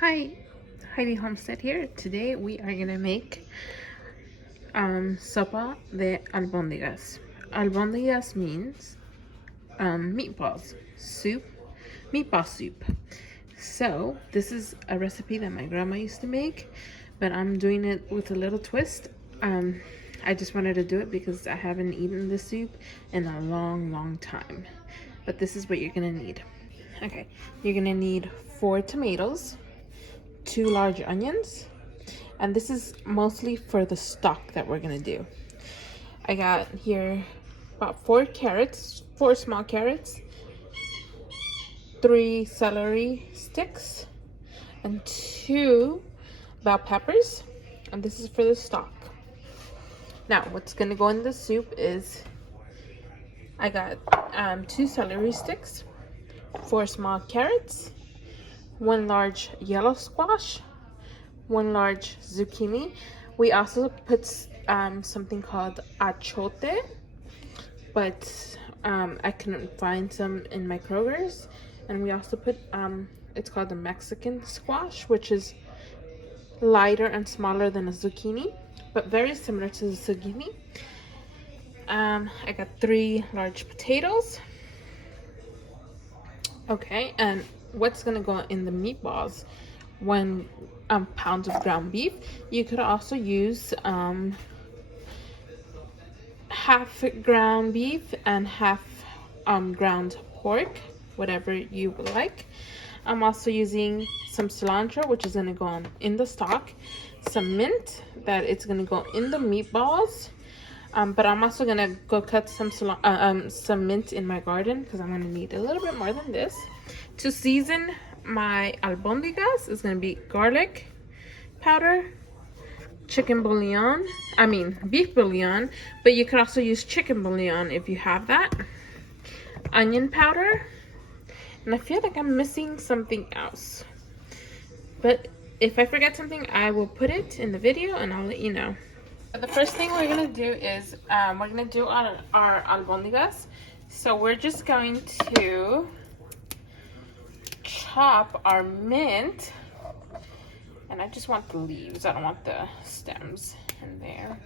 Hi, Heidi Homestead here. Today we are gonna make sopa de albondigas. Albondigas means meatballs, soup, meatball soup. So this is a recipe that my grandma used to make, but I'm doing it with a little twist. I just wanted to do it because I haven't eaten this soup in a long time. But this is what you're gonna need. Okay, you're gonna need 4 tomatoes, 2 large onions, and this is mostly for the stock that we're gonna do. I got here about 4 small carrots, 3 celery sticks, and 2 bell peppers, and this is for the stock. Now, what's gonna go in the soup is I got 2 celery sticks, 4 small carrots, 1 large yellow squash, 1 large zucchini. We also put something called achote, but I couldn't find some in my Kroger's. And we also put it's called the Mexican squash, which is lighter and smaller than a zucchini, but very similar to the zucchini. I got 3 large potatoes. Okay, and what's gonna go in the meatballs? 1 pound of ground beef. You could also use half ground beef and half ground pork, whatever you would like. I'm also using some cilantro, which is gonna go on in the stock, some mint that it's gonna go in the meatballs. But I'm also gonna go cut some mint in my garden because I'm gonna need a little bit more than this. To season my albondigas is gonna be garlic powder, chicken bouillon, beef bouillon, but you could also use chicken bouillon if you have that, onion powder, and I feel like I'm missing something else. But if I forget something, I will put it in the video and I'll let you know. The first thing we're gonna do is we're gonna do our albondigas. So we're just going to chop our mint, and I just want the leaves. I don't want the stems in there.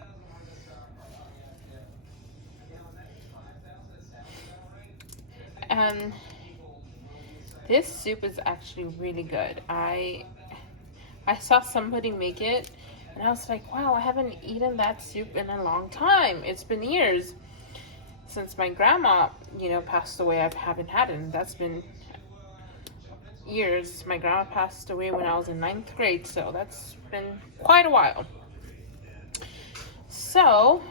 And this soup is actually really good. I saw somebody make it, and I was like, wow, I haven't eaten that soup in a long time. It's been years since my grandma, passed away. I haven't had it, and that's been years. My grandma passed away when I was in 9th grade, so that's been quite a while. So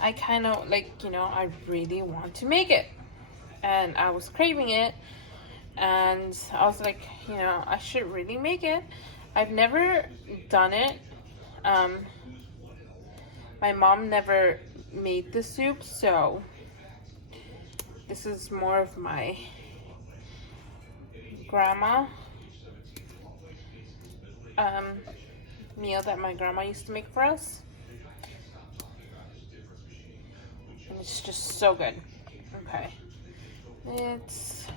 I kind of I really want to make it, and I was craving it, and I was like, I should really make it. I've never done it. My mom never made the soup, so this is more of my grandma meal that my grandma used to make for us, and it's just so good. Okay, let's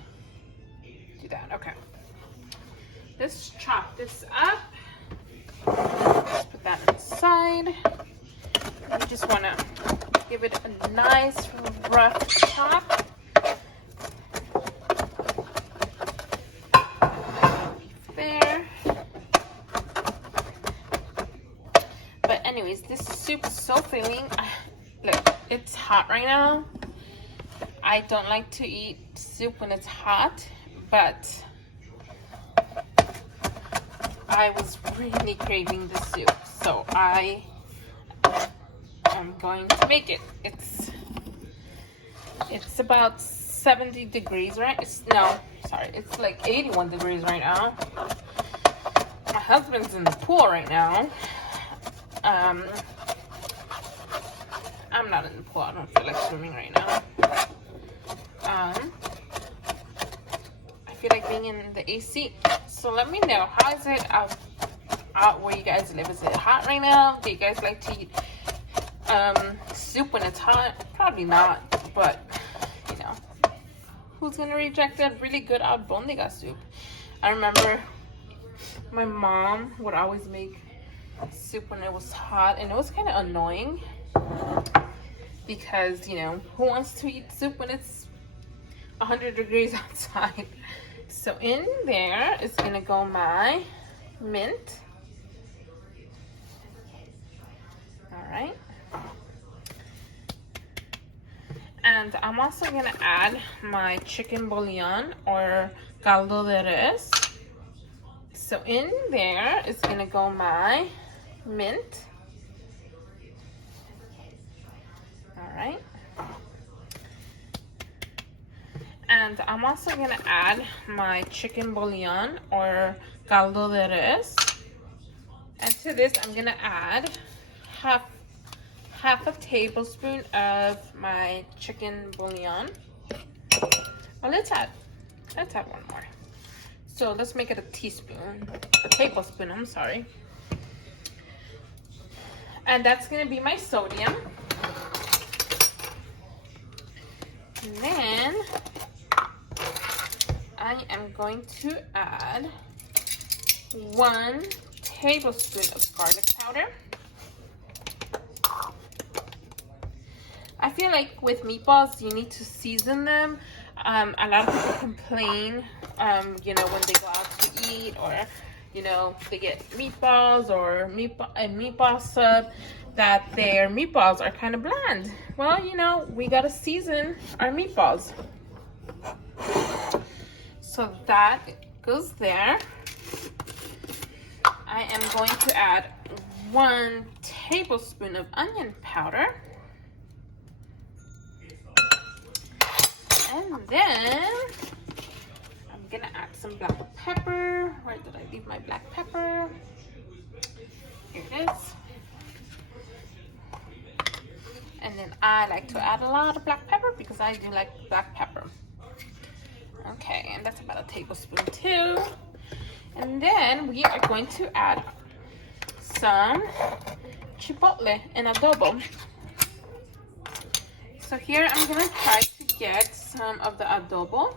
do that. Okay, let's chop this up. Let's put that inside. We just want to give it a nice rough chop. There. But anyways, this soup is so filling. Look, it's hot right now. I don't like to eat soup when it's hot, but I was really craving this soup, so I am going to make it. It's about 70 degrees, right? It's like 81 degrees right now. My husband's in the pool right now. I'm not in the pool. I don't feel like swimming right now. I feel like being in the AC. So let me know, how is it out where you guys live? Is it hot right now? Do you guys like to eat soup when it's hot? Probably not, but who's gonna reject that really good albondiga soup? I remember My mom would always make soup when it was hot, and it was kind of annoying because, you know, who wants to eat soup when it's 100 degrees outside? So in there is gonna go my mint. All right. And I'm also gonna add my chicken bouillon or caldo de res. So in there is gonna go my mint. All right. And I'm also gonna add my chicken bouillon or caldo de res. And to this, I'm gonna add half a tablespoon of my chicken bouillon. Well, let's add one more. So let's make it a tablespoon, I'm sorry. And that's gonna be my sodium. And then I am going to add 1 tablespoon of garlic powder. I feel like with meatballs, you need to season them. A lot of people complain, you know, when they go out to eat, or, you know, they get meatballs or meatball sub, that their meatballs are kind of bland. Well, you know, we gotta season our meatballs. So that goes there. I am going to add 1 tablespoon of onion powder. And then I'm gonna add some black pepper. Where did I leave my black pepper? Here it is. And then I like to add a lot of black pepper because I do like black pepper. Okay, and that's about a tablespoon too. And then we are going to add some chipotle in adobo. So here I'm gonna try to get some of the adobo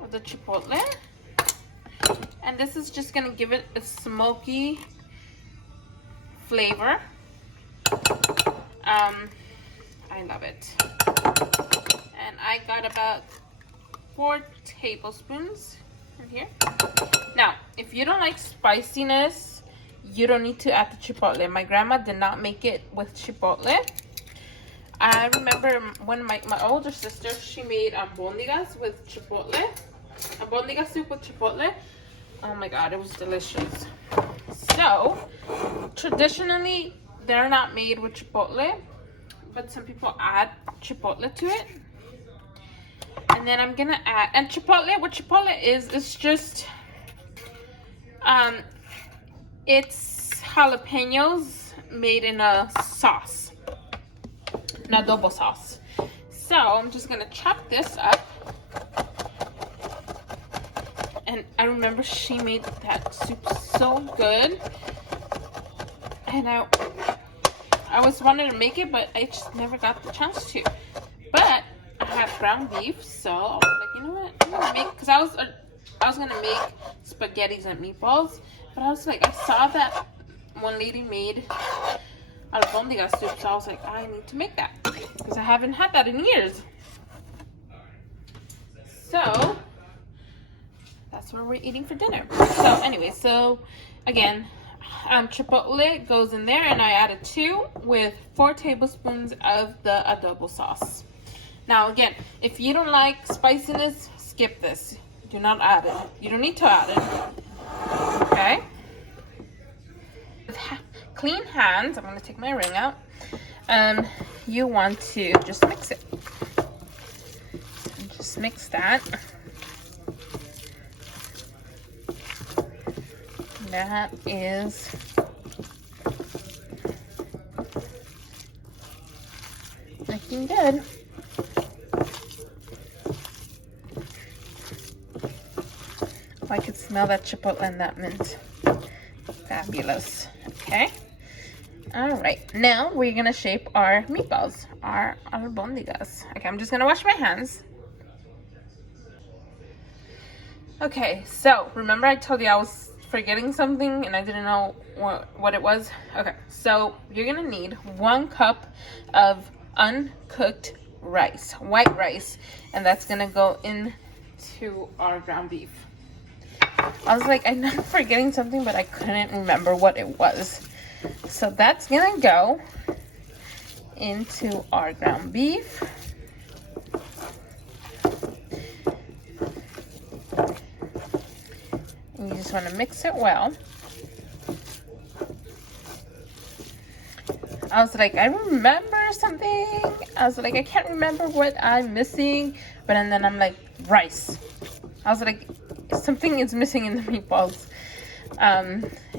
of the chipotle, and this is just gonna give it a smoky flavor. I love it. And I got about 4 tablespoons in here. Now, if you don't like spiciness, you don't need to add the chipotle. My grandma did not make it with chipotle. I remember when my older sister, she made albondigas with chipotle. Albondiga soup with chipotle. Oh my god, it was delicious. So, traditionally, they're not made with chipotle, but some people add chipotle to it. And then I'm gonna add, and chipotle, what chipotle is, it's just, it's jalapenos made in a sauce. An adobo sauce. So I'm just gonna chop this up. And I remember she made that soup so good, and I always wanted to make it, but I just never got the chance to. But I have ground beef, so I was like, you know what, I'm gonna make, because I was gonna make spaghettis and meatballs, but I was like, I saw that one lady made albondigas soup, so I was like, I need to make that because I haven't had that in years. So that's what we're eating for dinner. So anyway, so again, chipotle goes in there, and I added 2 with 4 tablespoons of the adobo sauce. Now again, if you don't like spiciness, skip this. Do not add it. You don't need to add it. Okay. With clean hands, I'm going to take my ring out. You want to just mix it. Just mix that. That is looking good. I could smell that chipotle and that mint. Fabulous. Okay. All right. Now we're gonna shape our meatballs, our albondigas. Okay, I'm just gonna wash my hands. Okay, so remember I told you I was forgetting something and I didn't know what it was? Okay, so you're gonna need 1 cup of uncooked rice, white rice, and that's gonna go into our ground beef. I was like, I know I'm forgetting something, but I couldn't remember what it was. So that's gonna go into our ground beef. And you just want to mix it well. I was like, I remember something. I was like, I can't remember what I'm missing. But and then I'm like, rice. I was like, something is missing in the meatballs,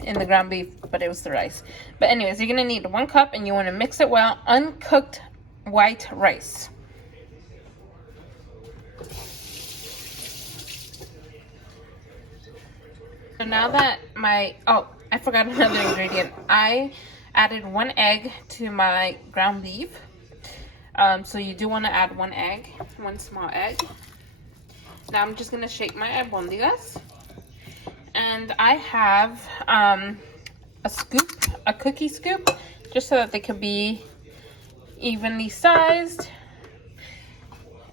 in the ground beef, but it was the rice. But anyways, you're gonna need 1 cup, and you want to mix it well. Uncooked white rice. So now that I forgot another ingredient. I added 1 egg to my ground beef. So you do want to add 1 egg, 1 small egg. Now I'm just gonna shake my albondigas, and I have a cookie scoop, just so that they could be evenly sized.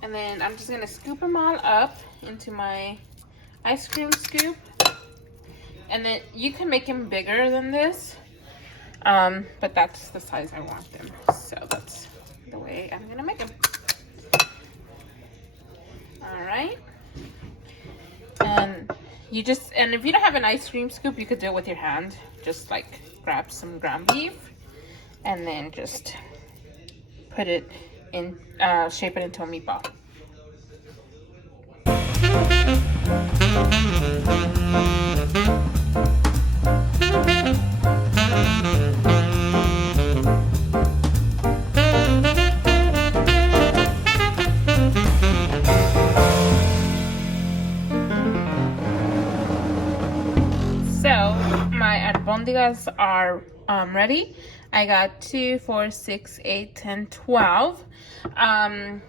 And then I'm just gonna scoop them all up into my ice cream scoop. And then you can make them bigger than this, but that's the size I want them. So that's the way I'm gonna make them. All right. And if you don't have an ice cream scoop, you could do it with your hand. Just like grab some ground beef and then just put it in, shape it into a meatball. Albondigas are ready. I got 2, 4, 6, 8, 10, 12. I'm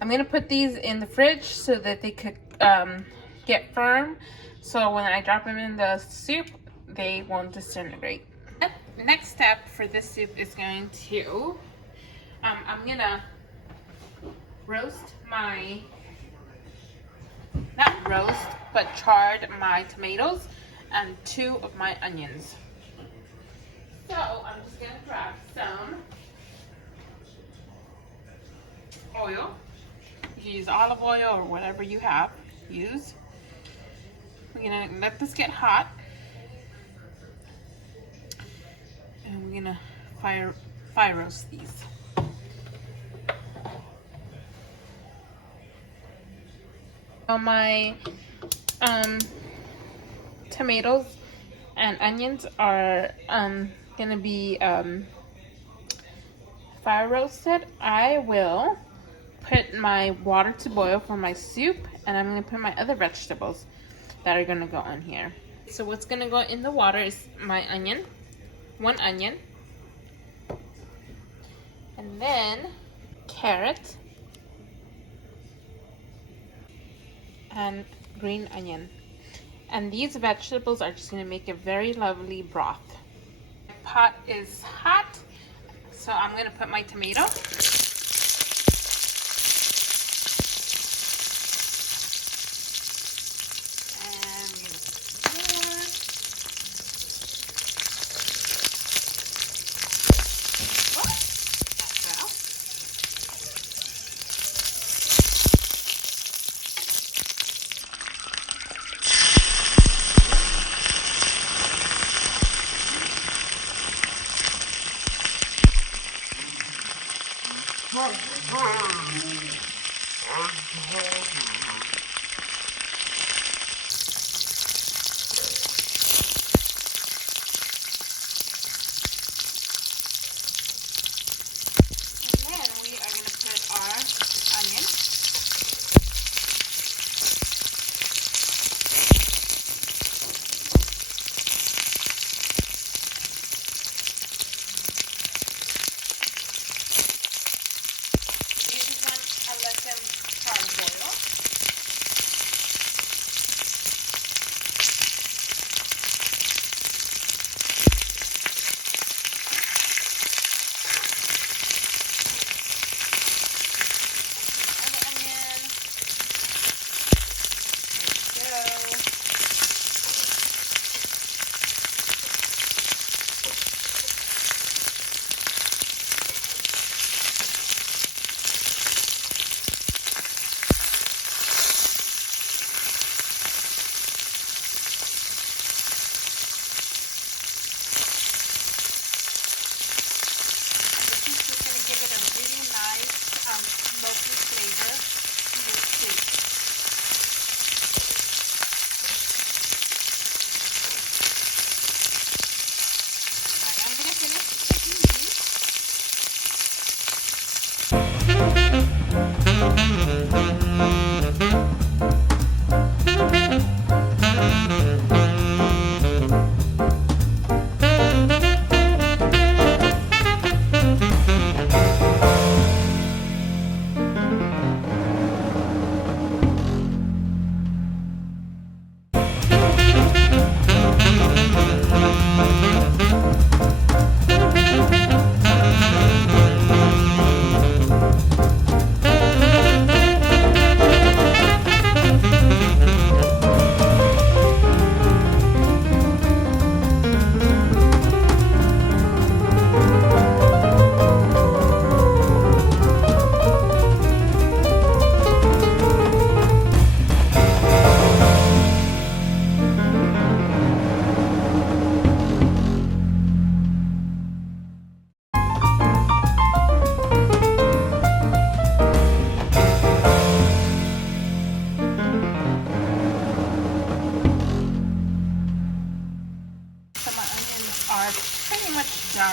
gonna put these in the fridge so that they could get firm. So when I drop them in the soup, they won't disintegrate. Next step for this soup is going to, I'm gonna roast my, not roast, but chard my tomatoes and 2 of my onions. So I'm just gonna grab some oil. You can use olive oil or whatever you have. Use. We're gonna let this get hot, and we're gonna fire roast these. So my tomatoes and onions are gonna be fire roasted. I will put my water to boil for my soup, and I'm gonna put my other vegetables that are gonna go on here. So what's gonna go in the water is my onion, 1 onion, and then carrot and green onion. And these vegetables are just gonna make a very lovely broth. My pot is hot, so I'm gonna put my tomato. And I'm gonna stir. Oh, that fell.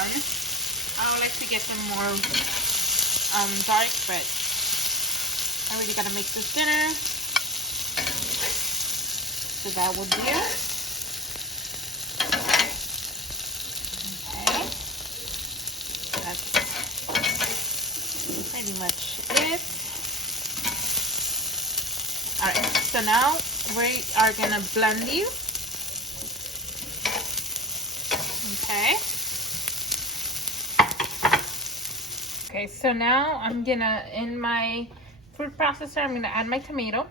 brown. I would like to get them more dark, but I really gotta make this dinner. So that will do it. Okay. That's pretty much it. Alright, so now we are gonna blend these. Okay. Okay, so now I'm gonna, in my food processor, I'm gonna add my tomatoes.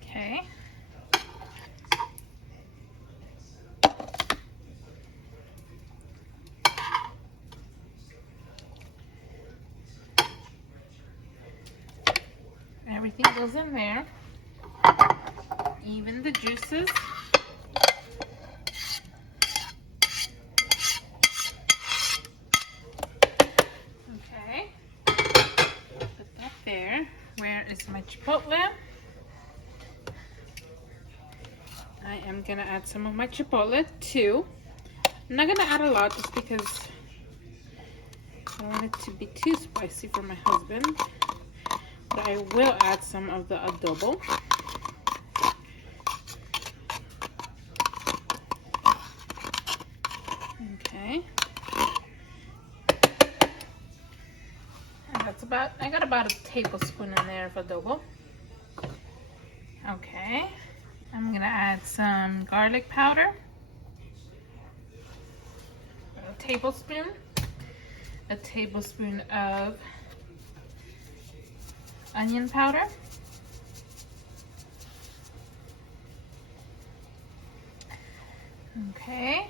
Okay. Everything goes in there, even the juices. Okay, put that there. Where is my chipotle? I am gonna add some of my chipotle too. I'm not gonna add a lot just because I don't want it to be too spicy for my husband. But I will add some of the adobo. Okay. And that's I got about a tablespoon in there of adobo. Okay. I'm gonna add some garlic powder. A tablespoon of onion powder. Okay.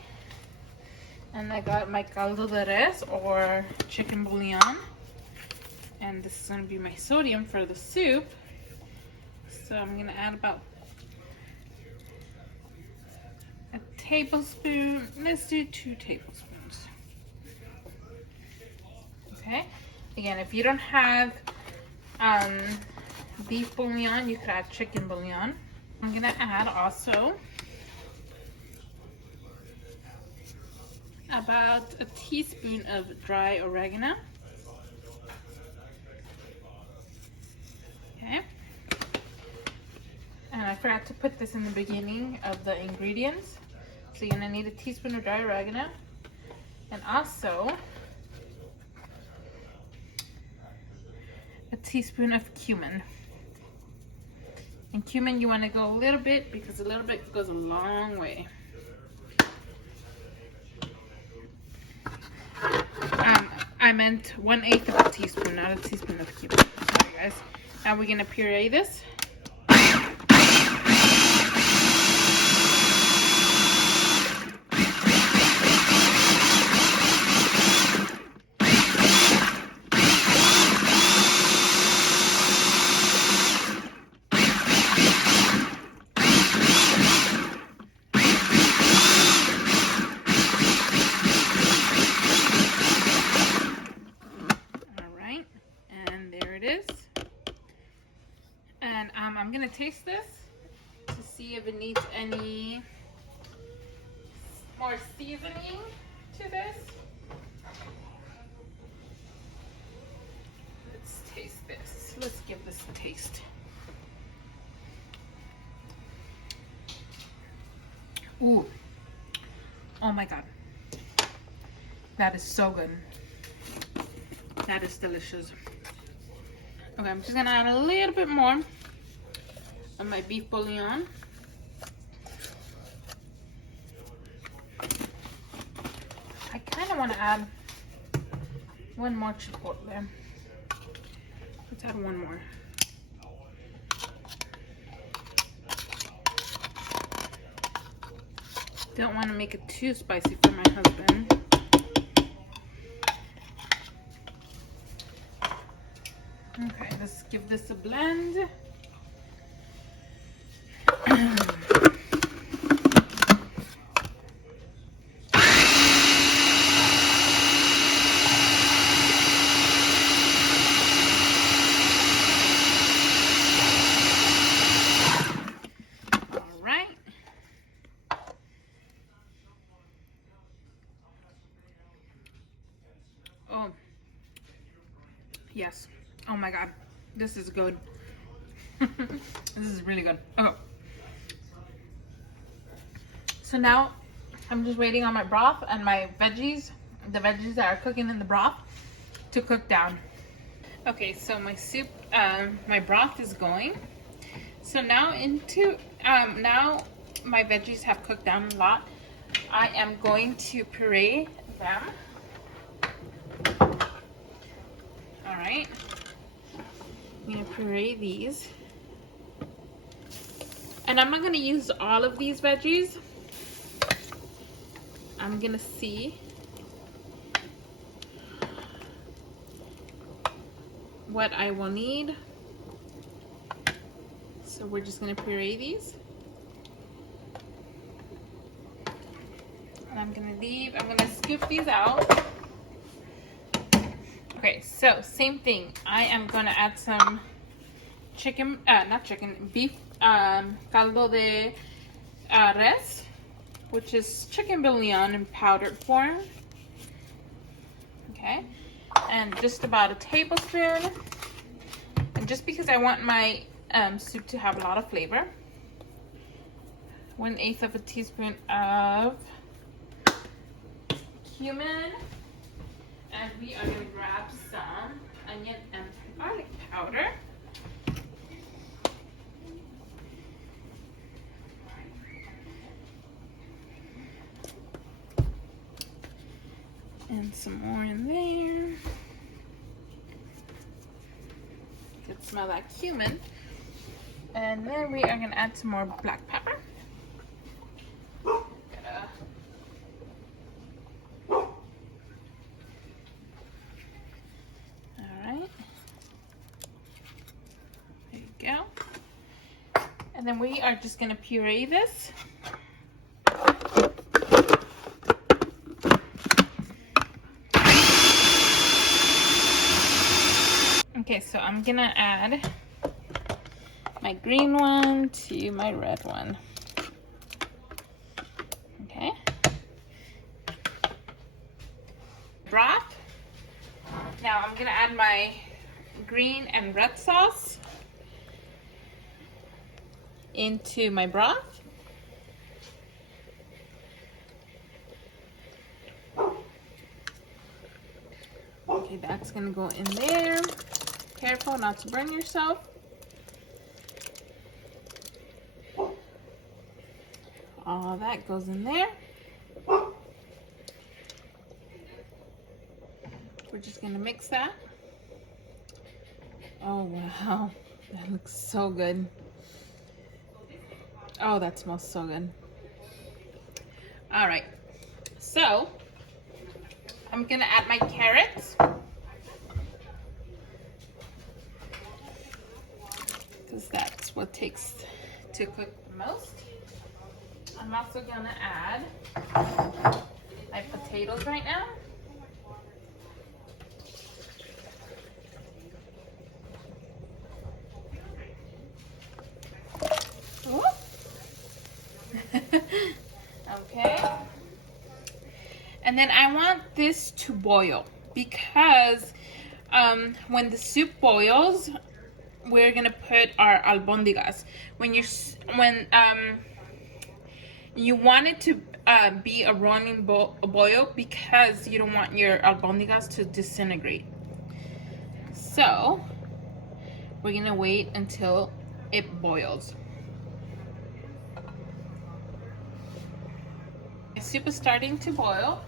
And I got my caldo de res, or chicken bouillon. And this is going to be my sodium for the soup. So I'm going to add about a tablespoon. Let's do 2 tablespoons. Okay. Again, if you don't have beef bouillon, you could add chicken bouillon. I'm going to add also about a teaspoon of dry oregano. Okay. And I forgot to put this in the beginning of the ingredients. So you're gonna need a teaspoon of dry oregano, and also a teaspoon of cumin. And cumin, you want to go a little bit, because a little bit goes a long way. I meant 1/8 of a teaspoon, not a teaspoon of cumin. Sorry guys. Now we're gonna puree this. I'm gonna taste this to see if it needs any more seasoning to this. Let's taste this. Let's give this a taste. Ooh. Oh my God. That is so good. That is delicious. Okay, I'm just gonna add a little bit more of my beef bouillon. I kind of want to add one more chipotle. Let's add one more. Don't want to make it too spicy for my husband. Okay, let's give this a blend. Yes. Oh my god. This is good. This is really good. Oh. So now I'm just waiting on my broth and my veggies, the veggies that are cooking in the broth, to cook down. Okay, so my soup, my broth is going. So now now my veggies have cooked down a lot. I am going to puree them. All right. I'm gonna puree these. And I'm not gonna use all of these veggies. I'm gonna see what I will need. So we're just gonna puree these. And I'm gonna scoop these out. Okay, so same thing. I am gonna add some chicken, beef, caldo de res, which is chicken bouillon in powdered form. Okay, and just about a tablespoon. And just because I want my soup to have a lot of flavor, 1/8 of a teaspoon of cumin, and we are gonna grab some onion and garlic powder. And some more in there. You can smell that cumin. And then we are gonna add some more black pepper. Alright. There you go. And then we are just gonna puree this. Okay, so I'm gonna add my green one to my red one. Okay. Broth. Now I'm gonna add my green and red sauce into my broth. Okay, that's gonna go in there. Careful not to burn yourself. All that goes in there. We're just gonna mix that. Oh wow, that looks so good. Oh, that smells so good. All right, so I'm gonna add my carrots. Because that's what takes to cook the most. I'm also gonna add my potatoes right now. Okay. And then I want this to boil because when the soup boils, we're gonna put our albondigas. When you want it to be a running boil because you don't want your albondigas to disintegrate. So we're gonna wait until it boils. My soup is starting to boil.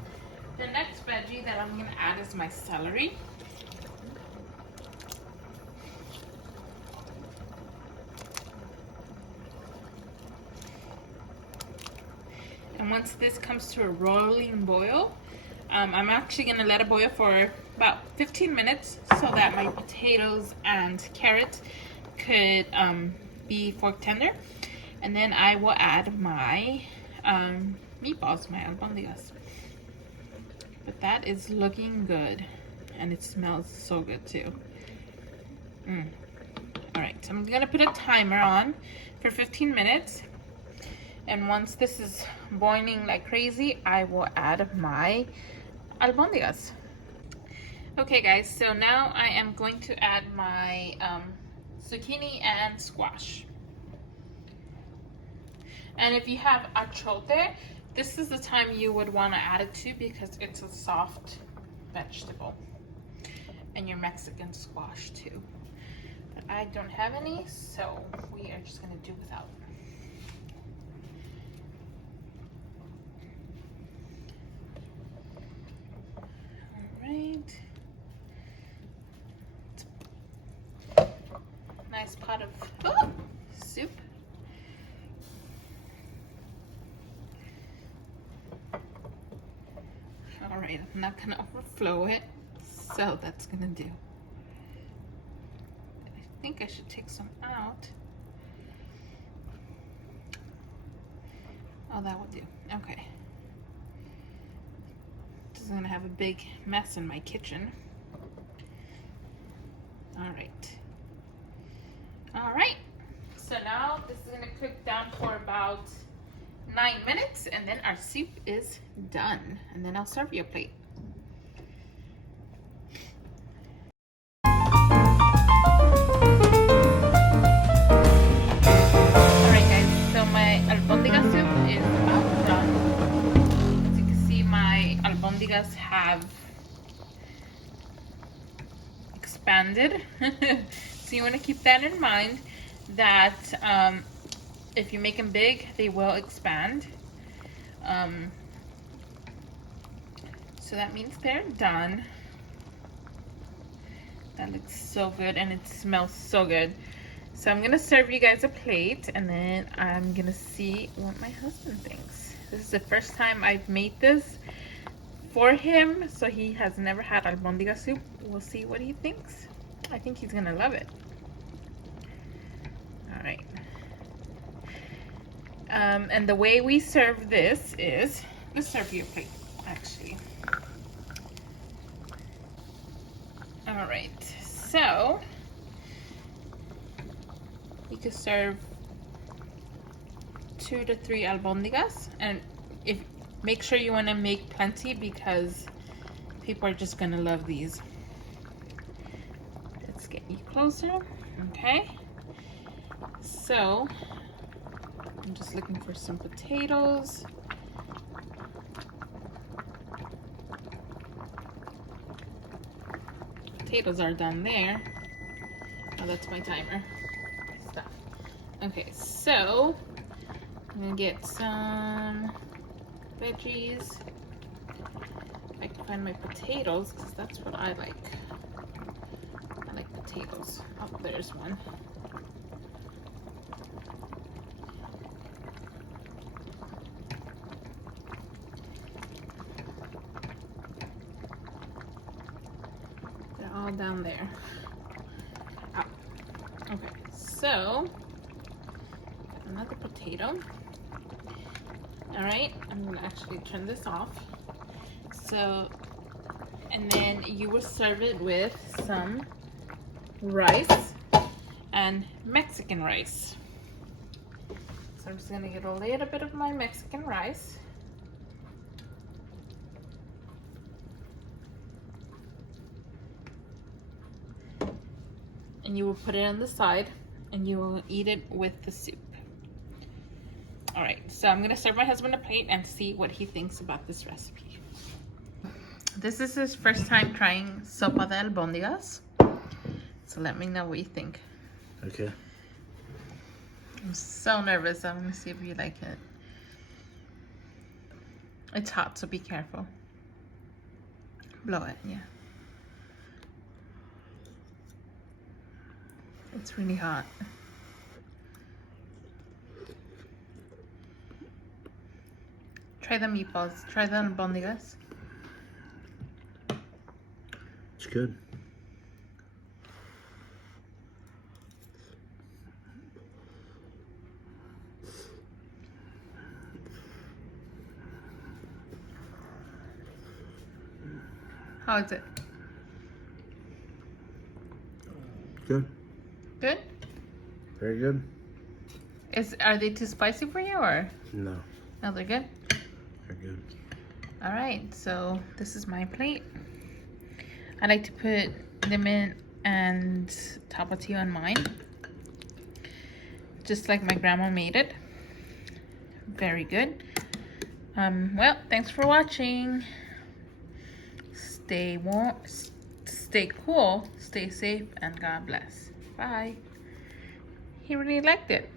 The next veggie that I'm gonna add is my celery. And once this comes to a rolling boil, I'm actually gonna let it boil for about 15 minutes so that my potatoes and carrots could be fork tender. And then I will add my meatballs, my albondigas. But that is looking good, and it smells so good too. All right, so I'm gonna put a timer on for 15 minutes. And once this is boiling like crazy, I will add my albondigas. Okay guys, so now I am going to add my zucchini and squash. And if you have achote, this is the time you would want to add it to because it's a soft vegetable. And your Mexican squash too. But I don't have any, so we are just going to do without. Alright. Nice pot of soup. All right, I'm not gonna overflow it, so that's gonna do. I think I should take some out. Oh, that will do. Okay. This is gonna have a big mess in my kitchen. All right. All right. So now this is gonna cook down for about 9 minutes, and then our soup is done. And then I'll serve you a plate. Alright guys, so my albondiga soup is about done. As you can see, my albondigas have expanded. So you want to keep that in mind, that if you make them big, they will expand. So that means they're done. That looks so good and it smells so good. So I'm gonna serve you guys a plate, and then I'm gonna see what my husband thinks. This is the first time I've made this for him, so he has never had albondiga soup. We'll see what he thinks. I think he's gonna love it. All right. And the way we serve this is, let's serve you a plate, actually. All right, so you could serve 2 to 3 albondigas, and make sure you want to make plenty because people are just gonna love these. Let's get you closer. Okay, so I'm just looking for some potatoes. Potatoes are done there. Oh, that's my timer. Stop. Okay, so I'm gonna get some veggies. If I can find my potatoes, because that's what I like. I like potatoes. Oh, there's one. All down there. Oh. Okay, so another potato. All right, I'm gonna actually turn this off. So, and then you will serve it with some rice and Mexican rice. So I'm just gonna get a little bit of my Mexican rice. And you will put it on the side and you will eat it with the soup. All right, so I'm gonna serve my husband a plate and see what he thinks about this recipe. This is his first time trying sopa de albondigas. So let me know what you think. Okay. I'm so nervous. I'm gonna see if you like it. It's hot, so be careful. Blow it, yeah. It's really hot. Try the meatballs. Try the albondigas. It's good. How is it? Good. Good? Very good. Are they too spicy for you, or? No. No, they're good? Very good. All right, so this is my plate. I like to put lemon and tapatio on mine, just like my grandma made it. Very good. Well, thanks for watching. Stay warm, stay cool, stay safe, and God bless. Bye. He really liked it.